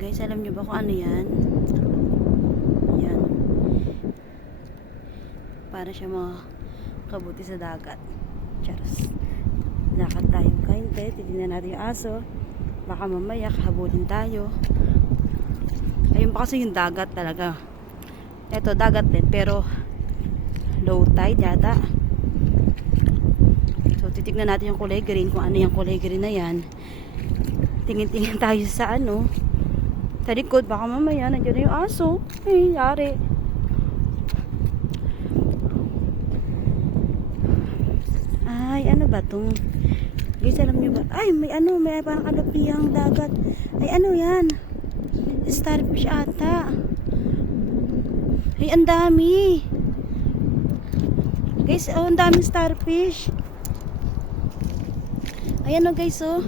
Guys, alam nyo ba kung ano yan? Yan. Para siya mga kabuti sa dagat. Charas. Lakad tayo kainte. Titignan natin yung aso. Baka mamaya kahabulin tayo. Ayun pa kasi yung dagat talaga. Eto, dagat din. Pero, low tide yata. So, titignan natin yung kulay green. Kung ano yung kulay green na yan. Tingin-tingin tayo sa ano. Sa likod, baka mamaya nandiyan na yung aso. Ay, yari. Ay, ano ba tong? Guys, alam niyo ba? Ay, may ano, may parang kalapihang dagat. Ay, ano yan? Starfish ata. Ay, ang dami. Guys, oh, ang daming starfish. Ayan o guys, oh.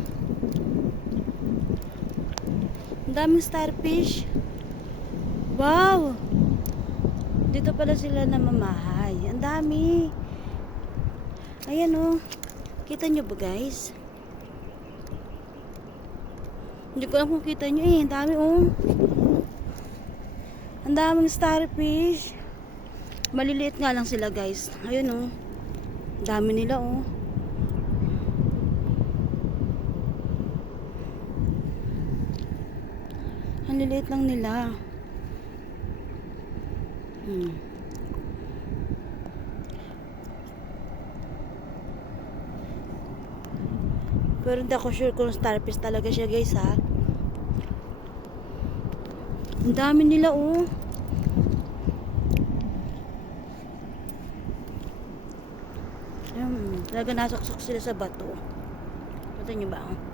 Ang daming starfish. Wow! Dito pala sila namamahay. Ang dami. Ayan oh. Kita nyo ba guys? Hindi ko alam kung kita nyo eh. Ang dami oh. Ang daming starfish. Maliliit nga lang sila guys. Ayun oh. Ang dami nila oh. Ang liliit lang nila. Hmm. Pero hindi ako sure kung starfish talaga siya guys ha. Ang dami nila oh. Hmm, talaga nasaksak sila sa bato. Kita niyo ba? Oh?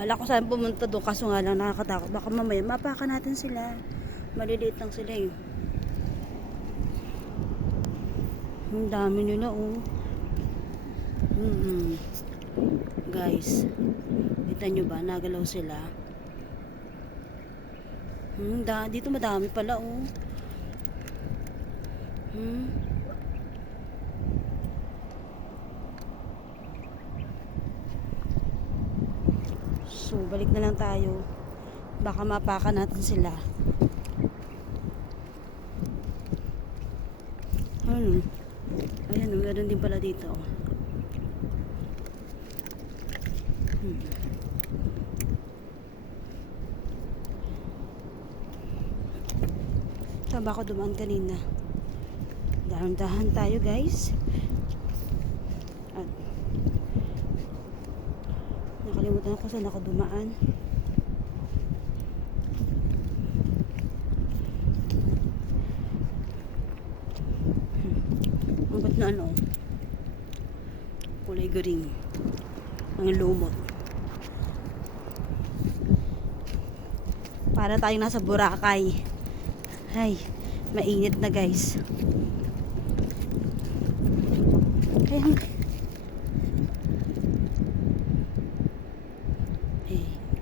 Bala ko saan pumunta doon kaso nga lang nakakatakot. Baka mamaya mapaka natin sila. Maliliit lang sila eh. Ang dami nila oh. Mm Guys, kita nyo ba? Nagalaw sila. Hmm, da dito madami pala oh. Hmm. So, balik na lang tayo. Baka mapaka natin sila. Ano? Ayan, meron din pala dito. Hmm. Ba ako dumaan kanina? Dahan-dahan tayo guys. Nakalimutan ko saan ako dumaan. Hmm. Ang ba't na ano? Kulay green. Ang lumot. Para tayong nasa Boracay. Ay, mainit na guys. Kaya, y